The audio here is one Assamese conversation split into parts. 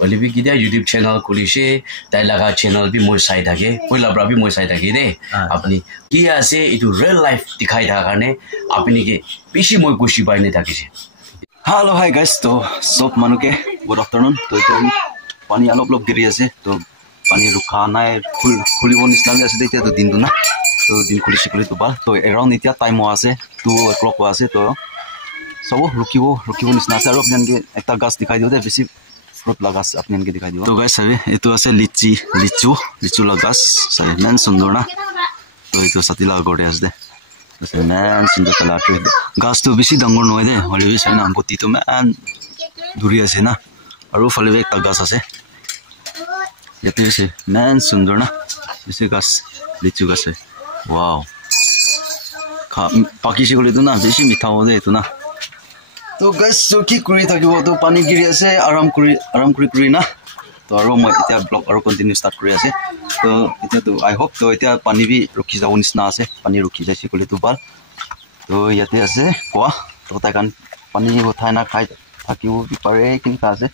Oli bi gida YouTube channel kulise tai laga channel bi moi sai thake poila bra bi moi sai thake de apni ki ase itu real life dikhai tha karne apni ke beshi moi kushi pai ne thakise. Hello hi guys, to sob manuke good afternoon. To pani alop lop giri ase to pani rukha nai khulibo nisna ase de to din duna to din khulise kuli to bal to around itia time ho ase 2 o'clock ho ase to sabo rukibo nisna ase aro apnanke ekta gas dikhai dio de beshi fruit lagas apnanke dikhai dio. To guys sabe etu ase lichu lagas sai man sundor na to etu satila gode ase de man sundor kala tree gas to beshi dangor noy de holibi sai na amko tito man duri ase na aro phale ekta gas ase yate beshi man sundor na beshi gas lichu gas hai wow paki se gole to na beshi mitha hode etu na. To guys so ki kuri thakibo to pani giri ase aram kuri na to aro moi eta blog aro continue start kuri ase to eta to I hope to eta pani bi rukhi jabo nisna ase pani rukhi jaise kole to bal to yate ase kwa to ta kan pani uthai na khai thakibo bi pare kin ka ase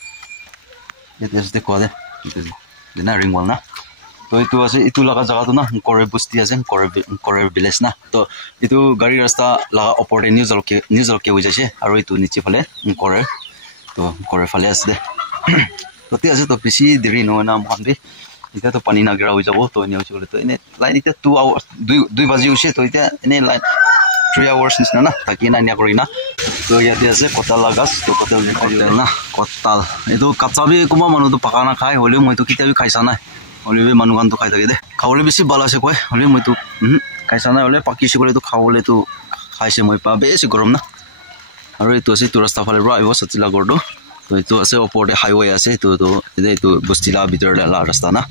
yate ase kwa de na ring wall na to itu ase itu laga jaga to na kore busti ase kore village na to itu gari rasta laga opor de news loke ho jaise aro itu niche phale kore phale ase de to ti ase to pisi deri no na mhan bi ita to pani na gira ho jabo to ne chole to ine line ita 2 hours 2 baji use to ita ine line 3 hours nisna na taki na nya korina to yate ase kotal lagas to kotal na kotal edo kacha bi kuma manu to pakana khai hole moi to kita bi khaisa na hole be manu kan to khai thake de khawle beshi bala se koi hole moi to khaisa na hole paki se kole to khawle to khaise moi pa beshi gorom na aro etu ase tu rasta phale bra aibo satila gordo to etu ase opor de highway ase to etu bustila bitor la rasta na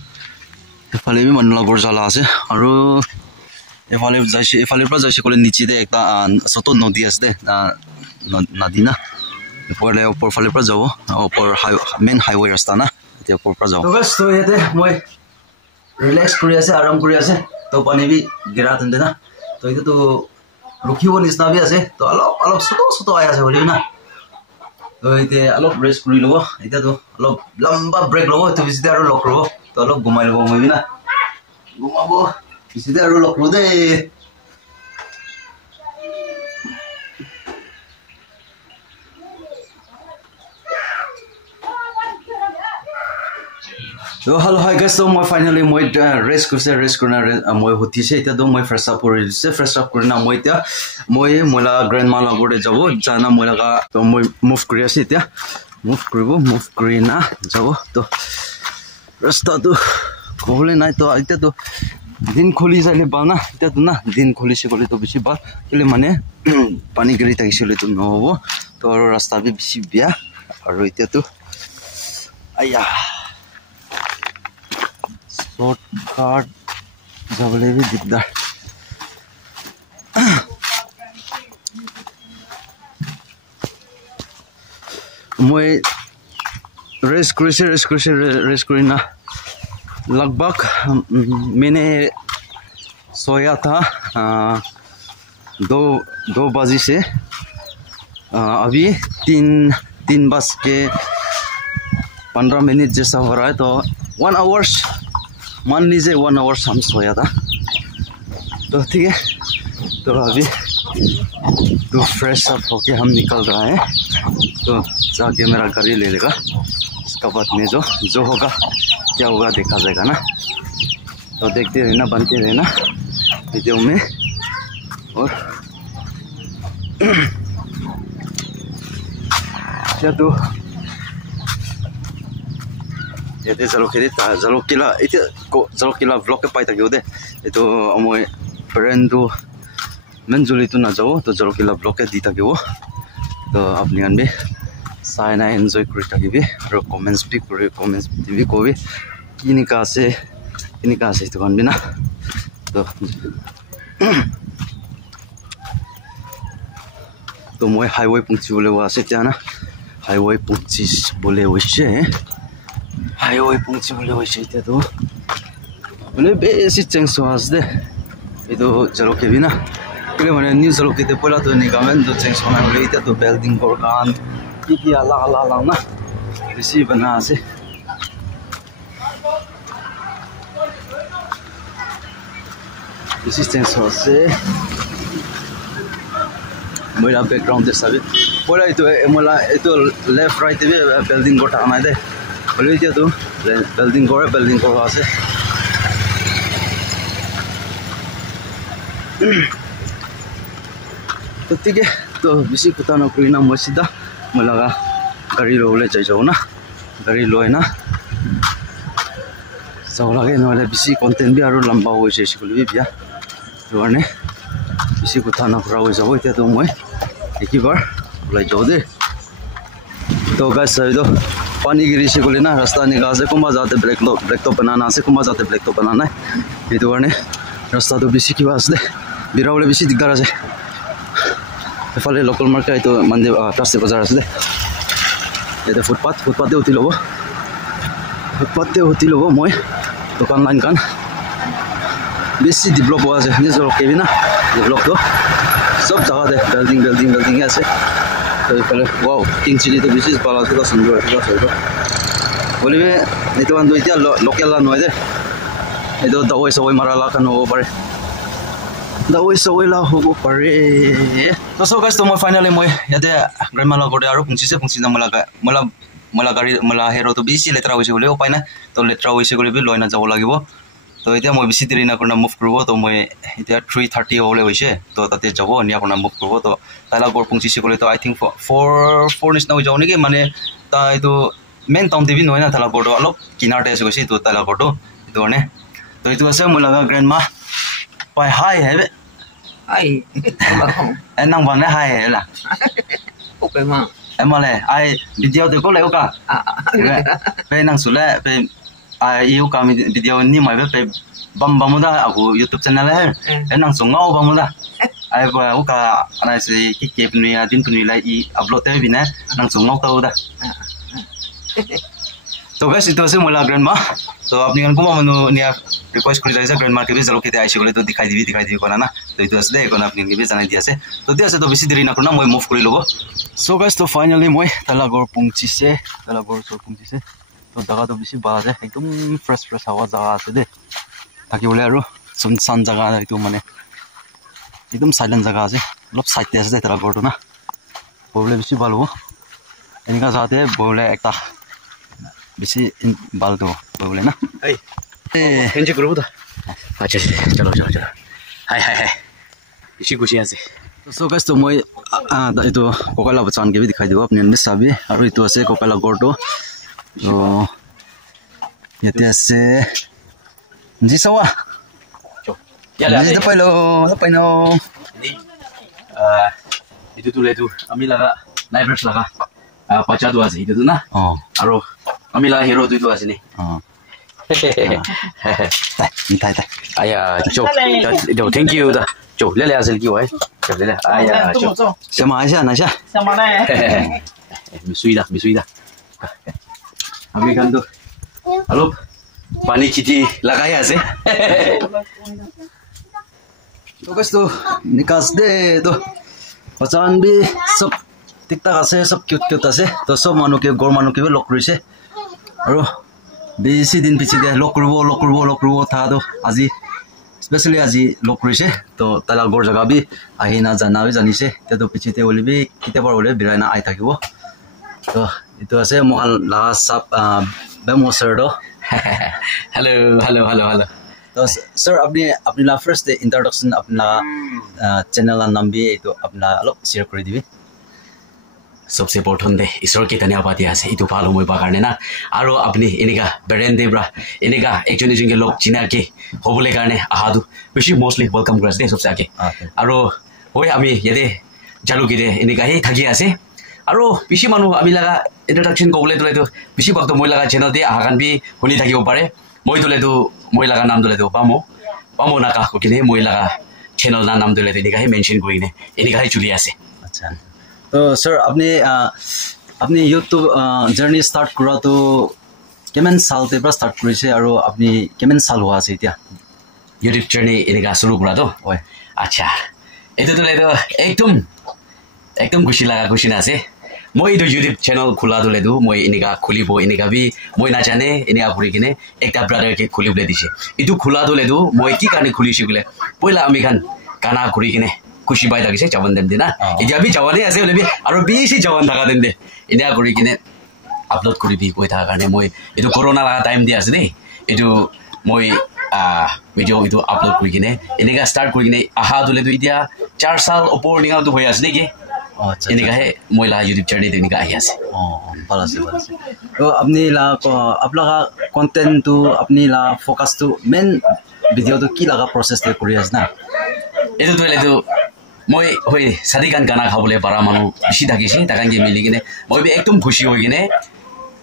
phale bi manu la gor jala ase aro efale pra jaise kole niche de ekta soto nodi ase de nadi na opor phale pra jabo opor main highway rasta na te opor pra jabo. To guys to yate moi relax kuri ase aram kuri ase to pani bi gira tende na to ite to rukhibo nisna bi ase to alop soto aya ase hole na to ite alop rest kuri lobo ite to alop lamba break lobo to visite aro lok lobo to alop gumai lobo moi bi na gumabo visite aro lok lo de so hello hi guys so moi finally moi rest kurna moi hoti se eta do moi fresh up kurna moi ta moi mola grandma la gode jabo jana mola ga to moi move kuri ase eta move kurina jabo to rasta to khole nai to eta to din kholi jale bana eta to na din kholi se gole to beshi ba kele mane pani gari takisele to no hobo to rasta bi beshi bia aro eta to aya shortcut jabale bi dikdar moi rest kuri na लगभग मैंने सोया था 2 बजे से अभी 3 बज के 15 मिनट जैसा हो रहा है तो 1 आवर्स मान लीजिए 1 आवर्स हम सोया था तो ठीक है तो अभी तो फ्रेश अप होके हम निकल रहा है तो जाके मेरा गाड़ी ले लेगा उसका बाद में जो होगा क्या होगा देखा जाएगा ना तो देखते रहना बनते रहना वीडियो में और क्या तो ये जलोकेला ब्लॉग के पाई था क्यों दे ये तो अमोय फ्रेंड तो मैं जुली तो ना जाओ तो जलोकेला ब्लॉग के दी था क्यों तो अपने अन भी साइना एंजॉय करी था कि भी और कमेंट्स भी को भी इनका से तो कौन भी ना तो मैं हाईवे पुंची बोले वो आसे क्या ना हाईवे पुंची बोले वैसे तो बोले बेसी चेंज हुआ दे ये तो चलो के भी ना कले मैंने न्यू चलो के पहला तो निकामें तो चेंज होना बोले इतना तो बिल्डिंग और कान की अल्लाह ना बेसी बना से This is things আছে মইলা ব্যাকগ্রাউন্ড দে সাবে বলা এটো লেফট রাইট দে বিল্ডিং গোটা নাই দে বলি দিয়া তো বিল্ডিং করা আছে তো ঠিক আছে তো বেশি কথা না করি না মই সিধা মইলাগা গাড়ি ললে যাই যাও না গাড়ি লয় না যাও লাগে নহলে বেশি কন্টেন্ট বি আৰু লম্বা হৈ যায় সকলো বিয়া তোৰনে বেশি কথা না কৰা হৈ যাব এতিয়া তো মই একিবাৰ ওলাই যাও দে তো গাইস সাইডো পানী গিৰিছে গলি না ৰাস্তা নিগা আছে কোমা যাতে ব্ৰেক টপ বনানা আছে কোমা যাতে ব্ৰেক টপ বনানা নাই এইটো কাৰণে ৰাস্তাটো বেছি কিবা আছে বিৰাৱলে বেছি দিগদাৰ আছে এফালে লোকাল মাৰ্কেট এইটো মন্দিৰ ৰাস্তা বজাৰ আছে এটা ফুটপাথে উঠি ল'ব মই দোকান লাইন কান বেছি ডেভেলপ হোৱা আছে নিজৰ কেবিনা ডেভেলপটো সব জায়গাতে বিল্ডিং আছে তো এইফালে ওয়াও কিং চিটিতে বেছি পালা আছে সুন্দৰ আছে বলিবে এইটো আন এতিয়া লোকেল নহয় দে এইটো দাৱাই সবাই মাৰা লাখ নহ'ব পাৰে দাৱাই সবাই লা হ'ব পাৰে তো সো গাইস তো মই ফাইনালি মই ইয়াতে গ্ৰামালা গতে আৰু পুঞ্চি না मला गाड़ी मला हेरो तो बेसी लेतरा होइसे बोले उपाय ना तो लेतरा होइसे गले बि लयना जाव লাগিব तो এতিয়া মই বেছি দেৰি না কৰনা মুভ কৰিব তো মই এতিয়া 3:30 হলে হৈছে তো তাতে যাব নি আপোনা মুভ কৰিব তো তালা গৰ পুঞ্চিছে গলে তো আই থিংক 4 নিছনা হৈ যাও নেকি মানে তা এইটো মেন টাউন দেবি নহয় না তালা গৰটো অলপ কিনাৰতে আছে গৈছে তো তালা গৰটো এইটো মানে তো এইটো আছে মই লগা গ্ৰান্ডমা পাই হাই হেবে ai nang ban le hai la okay ma emale ai video de ko le ka pe nang sule pe ai yu ka video ni mai pe bam da aku YouTube channel he nang so ngau bam da ai ba u ka ana si ki ni din tu ni lai I upload te bi na nang so ngau ka da तो guys itu से मोला ग्रैंडमा तो अपनी को मनु निया रिक्वेस्ट करि जाइसा ग्रैंडमा के भी जलो के आइसे गले तो दिखाई दिबी कोना ना तो itu আছে दे कोना अपनी के भी जानाइ दियासे तो दियासे तो बेसी देरी ना करना মই মুভ কৰি লব सो गाइस तो फाइनली মই তালাগৰ পুংচিছে তো জায়গা তো বেছি ভাল আছে একদম ফ্ৰেছ হাৱা জায়গা আছে দে থাকিবলে আৰু সুনসান জায়গা এইটো মানে একদম সাইলেন্ট জায়গা আছে অলপ সাইডতে আছে তালাগৰটো না বলে বেছি ভাল হ'ব এনেকা জাতে বলে একটা बेसी बाल तो बोले ना ए एन्जॉय करू त अच्छा चलो हाय बेसी खुशी আছে तो सो गाइस तो মই এটো কোকালা বচান কে भी दिखाई দিব আপনি এনে চাবি আৰু এটো আছে কোকালা গৰটো তো ইয়াতে আছে জি সৱা জি তো পাইলো itu tu letu ami laga neighbors laga pacha tu আছে itu tu na আৰু আমি লা হিরো তুই তো আসিনি মিঠাই আয়া চো থ্যাংক ইউ দা চো লে আসল কি হয় লে আয়া চো sama aja nasha sama na misuida আমি kan tu halo pani chiti lagai আছে तो guys तो निकास दे तो पचान भी सब टिकटक আছে सब क्यूट আছে तो सब मानु के गोर मानु के भी लक रहिছে আৰু বেছি দিন পিছে দে লক কৰিব থাকাটো আজি স্পেশালি আজি লক কৰিছে তো তালা গৰ জাগা বি আহি না জানা বি জানিছে তেতো পিছতে ওলিবি কিতাবৰ ওলে বিৰাইনা আই থাকিব তো ইটো আছে মহাল লাষ্ট সাপ বেমোসৰটো हेलो तो सर अपनी ला फर्स्ट इंट्रोडक्शन अपना चैनल नाम भी तो अपना अलग शेयर कर दिबी सबसे प्रथम दे ईश्वर के धन्यवाद আছে ইটো ভালো মই পাৰ কাৰণে না আৰু আপুনি এনেকা বেৰেন্দে ব্ৰা এনেকা একজনী জনকে লোক চিনাকি হবলে কাৰণে আহাদু বেছি মোস্টলি ওয়েলকাম কৰাছ দে সবসে আগে আৰু হয় আমি ইয়াতে জালুকিৰে এনেকা হে থাকি আছে আৰু বেছি মানুহ আমি লাগা ইন্ট্ৰোডাকশন কবলে তো বেছি ভক্ত মই লাগা চ্যানেল দি আহাগান বি শুনি থাকিব পাৰে মই তোলেতো মই লাগা নাম তোলেতো পামো নাকা কিনে মই লাগা চ্যানেল না নাম তোলেতো এনেকা হে মেনশন কৰিনে এনেকা হে চলি আছে আচ্ছা तो सर अपनी यूट्यूब जर्नी स्टार्ट करा तो केमेन साल ते पर स्टार्ट करिसे আৰু আপনি কেমেন সাল হোৱা আছে এতিয়া यूट्यूब जर्नी এনেকা শুৰু কৰা তো হয় আচ্ছা এটা তো একদম খুশি লাগা খুশি না আছে মই এইটো ইউটিউব চেনেল খোলা দিলেতো মই এনেকা খুলিব এনেকা বি মই নাজানে এনেকা কৰি কিনে একটা ব্ৰাদাৰকে খুলিবলৈ দিছে এইটো খোলা দিলেতো মই কি কাৰণে খুলিছো বোলে পইলা আমি খান গানা কৰি কিনে খুশি পাই থাকিছে যাবন দেন দিনা এতিয়া বি যাবনে আছে বোলে আৰু বেছি যাবন থাকা দেন দে এনেকা কৰি কিনে আপলোড কৰি দি কৈ থাকাৰ কাৰণে মই এইটো কৰোণা লগা টাইম দি আছে দেই এইটো মই ভিডিঅ' এইটো আপলোড কৰি কিনে এনেকা ষ্টাৰ্ট কৰি কিনে আহা দিলেতো এতিয়া 4 সাল ওপৰ নিগাটো হৈ আছে নেকি এনেকাহে মই লা ইউটিউব চেনেল এনেকা আহি আছে ভাল আছে তো আপনি লা আপনার কন্টেন্ট তো আপনি লা ফোকাস তো মেন ভিডিও তো কি লাগা প্রসেস তে কৰি আছে না এইটো তো মই হই সাদি গানা খাবলৈ পাৰা মানুহ বেছি থাকিছে তাকানকে মিলি কিনে মই একদম খুশি হৈ কিনে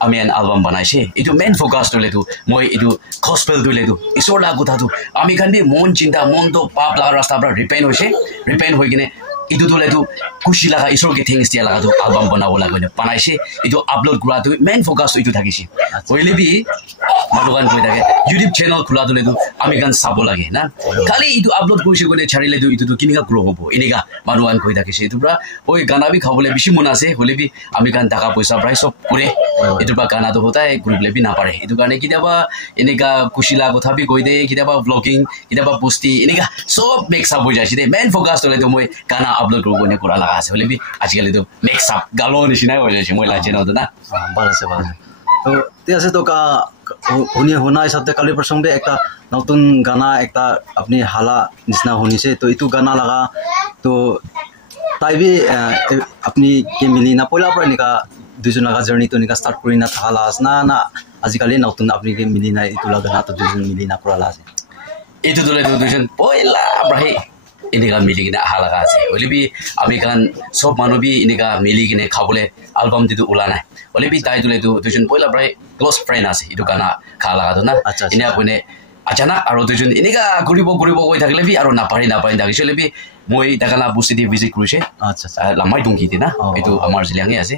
আমি এন এলবাম বনাইছে এইটো মেইন ফোকাস দিলেতো মই এইটো গসপেল দিলেতো ঈশ্বৰ লা কথাটো আমি খান বি মন চিন্তা মন তো পাপ লাগা ৰাস্তা পৰা ৰিপেইন হৈছে ৰিপেইন হৈ কিনে এইটো দিলেতো খুশি লাগা ঈশ্বৰকে থ্যাঙ্কস দিয়া লাগাটো এলবাম বনাব লাগে বনাইছে এইটো আপলোড কৰাটো মেইন ফোকাস এইটো থাকিছে হইলে বি মানুগান কৈ থাকে ইউটিউব চেনেল খোলা দিলেতো আমি গান চাব লাগে না খালি এইটো আপলোড কৰিছে গনে ছাড়িলেতো এইটো কিনিকা গ্ৰো হ'ব এনেকা মানুগান কৈ থাকিছে এইটো পৰা ওই গানা বি খাবলৈ বেছি মন আছে হলে বি আমি গান টাকা পয়সা প্ৰায় সব কৰে এইটো পৰা গানাটো হতাই গ্ৰুপলে বি নাপাৰে এইটো কাৰণে কিতাবা এনেকা খুশিলা কথা বি কৈ দে কিতাবা ব্লগিং কিতাবা পোষ্টি এনেকা সব মেক্স আপ হৈ যাইছে দে মেইন ফোকাস দিলেতো মই গানা আপলোড কৰিব নে কৰা লাগা আছে হলে বি আজিকালি তো মেক্স আপ গালো নিচিনা হৈ যাইছে মই লাজে নতো না ভাল আছে তো তে আছে তো কা হোনা হিসাবে কালি প্রসঙ্গে একটা নতুন গানা একটা আপনি হালা নিচিনা শুনিছে তো এইটো গানা লাগা তো তাই বি আপনি কে মিলি না পয়লা পৰা নিকা দুজন লাগা জাৰ্নি তো নিকা স্টাৰ্ট কৰি না থালা না না আজিকালি নতুন আপনি কে মিলি না এইটো লাগা তো দুজন মিলি না কৰা আছে এইটো দলে দুজন পয়লা প্ৰায় এনেকা মিলি কিনে আহা লাগা আছে হলে বি আমি গান সব মানুহ বি এনেকা মিলি কিনে খাবলৈ এলবাম দিটো ওলা নাই হলে বি তাই দিলে দুজন পয়লা প্ৰায় ক্লোজ ফ্ৰেণ্ড আছে এইটো গানা খা লাগাটো না এনেকা কোনে আচানক আৰু দুজন এনেকা ঘূৰিব কৈ থাকিলে বি আৰু নাপাৰি থাকিছিলে বি মই গানা বস্তি দি ভিজিট কৰিছে লামাই টুংকি দি না এইটো আমাৰ জিলাঙে আছে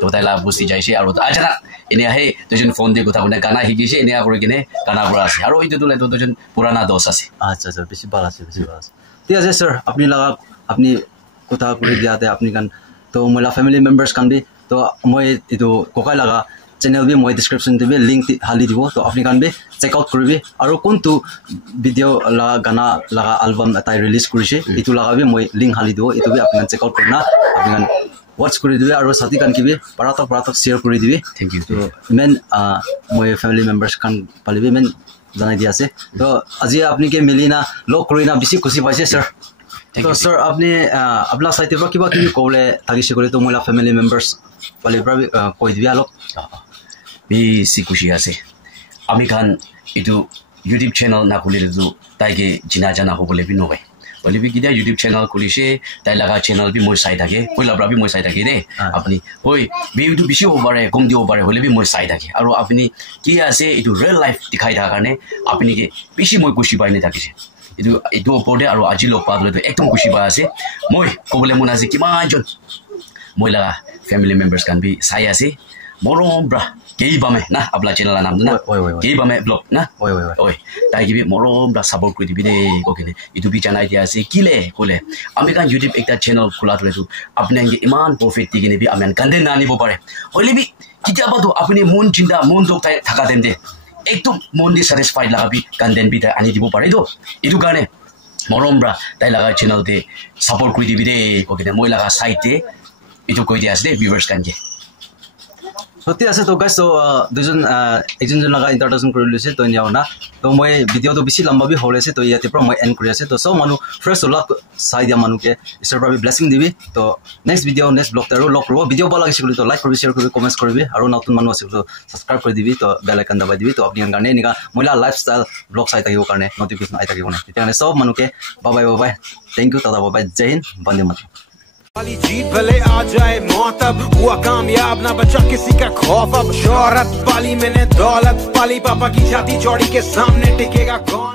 তো তাই লা বস্তি যাইছে আৰু আচানক এনে আহে দুজন ফোন দি কথা কোনে গানা শিকিছে এনেকা কৰি কিনে গানা পৰা আছে আৰু এইটো দিলে দুজন পুৰাণা দোষ আছে আচ্ছা বেছি ভাল আছে ঠিক আছে স্যার আপনি লাগা আপনি কথা করে দিয়াতে আপনি গান তো মহিলা ফ্যামিলি মেম্বার্স কান বি তো মই এইটো ককাই লাগা চেনেল বি মই ডিসক্রিপশন দিবি লিংক হালি দিব তো আপনি কান বি চেক আউট করবি আর কোনটো ভিডিও লাগা গানা লাগা এলবাম তাই রিলিজ কৰিছে এইটো লাগা বি মই লিংক হালি দিব এইটো বি আপনি চেক আউট করনা আপনি গান ওয়াচ কৰি দিবি আৰু সাথী কান কিবি পাৰাতক শেয়াৰ কৰি দিবি থ্যাংক ইউ তো মেন মই ফ্যামিলি মেম্বার্স কান পালিবি মেন জানাই দিয়া আছে তো আজি আপনি কে মিলি না লগ কৰি না বেছি খুশি পাইছে স্যাৰ তো স্যাৰ আপনি আপনাৰ সাইতে পৰা কিবা কিবি কলে থাকিছে কৰি তো মহিলা ফ্যামিলি মেম্বাৰ্স পালি পৰা কৈ দিবি অলপ বেছি খুশি আছে আমি খান এইটো ইউটিউব চেনেল না খুলিলেতো তাইকে জিনা জানা হ'বলৈ বি নহয় হলে বি কিটা ইউটিউব চেনেল খুলিছে তাই লাগা চেনেল বি মই চাই থাকে পইলা পৰা বি মই চাই থাকে দেই আপুনি ঐ ভিউটো বেছি হ'ব পাৰে কম দিব পাৰে হলে বি মই চাই থাকে আৰু আপুনি কি আছে এইটো ৰিয়েল লাইফ দেখাই থকাৰ কাৰণে আপুনি কি বেছি মই খুশি পাই নে থাকিছে এইটো ওপৰতে আৰু আজি লগ পাবলৈতো একদম খুশি পাই আছে মই ক'বলৈ মন আছে কিমানজন মহিলা ফ্যামিলি মেম্বার্স কান বি চাই আছে মৰম ব্ৰা কেইবামে না আপনাৰ চেনেলৰ নাম না কেইবামে ব্লগ না ঐ তাই কিবি মৰম ব্ৰা সাপোৰ্ট কৰি দিবি দেই ককিনে এইটো বি জানাই দিয়া আছে কিলে ক'লে আমি কান ইউটিউব একটা চেনেল খোলা থৈছো আপুনি ইমান প্ৰফিট দি কিনে বি আমি কন্টেন্ট নানিব পাৰে হলে বি কেতিয়াবাতো আপুনি মন চিন্তা মন দুখ থাকা তেন্তে একদম মন দি স্যাটিসফাইড লাগাবি কন্টেন্ট বি আনি দিব পাৰে তো এইটো কাৰণে মৰম ব্ৰা তাই লাগা চেনেলতে সাপোৰ্ট কৰি দিবি দেই ককিনে মই লাগা সাইটে এইটো কৈ দিয়া আছে দেই ভিউয়ার্স কানকে সত্যি আছে তো গাইছ তো দুজন একজন লাগা ইন্ট্রোডাকশন কৰি লৈছে তো নিয়াও না তো মই ভিডিওটো বেছি লম্বা বি হৈ আছে তো ইয়াতে পৰা মই এন্ড কৰি আছে তো সব মানুহ ফ্ৰেছ হলা চাই দিয়া মানুহকে ঈশ্বৰ পৰা ব্লেসিং দিবি তো নেক্সট ভিডিও নেক্সট ব্লগ আৰু লগ কৰিব ভিডিও ভাল লাগিছে তো লাইক কৰিবি শেয়াৰ কৰিবি কমেন্টস কৰিবি আৰু নতুন মানুহ আছে তো সাবস্ক্ৰাইব কৰি দিবি তো বেল আইকন দবাই দিবি তো আপুনি কাৰণে নিকা মহিলা লাইফষ্টাইল ব্লগ চাই থাকিব কাৰণে নটিফিকেশন আই থাকিব না তেতিয়া সব মানুহকে বাই থ্যাংক ইউ দাদা বাই জয় হিন্দ বন্দে মাতরম वाली जीत भले आ जाए मौत अब हुआ कामयाब ना बचा किसी का खौफ अब शोहरत पाली मैंने दौलत पाली पापा की छाती चौड़ी के सामने टिकेगा कौन।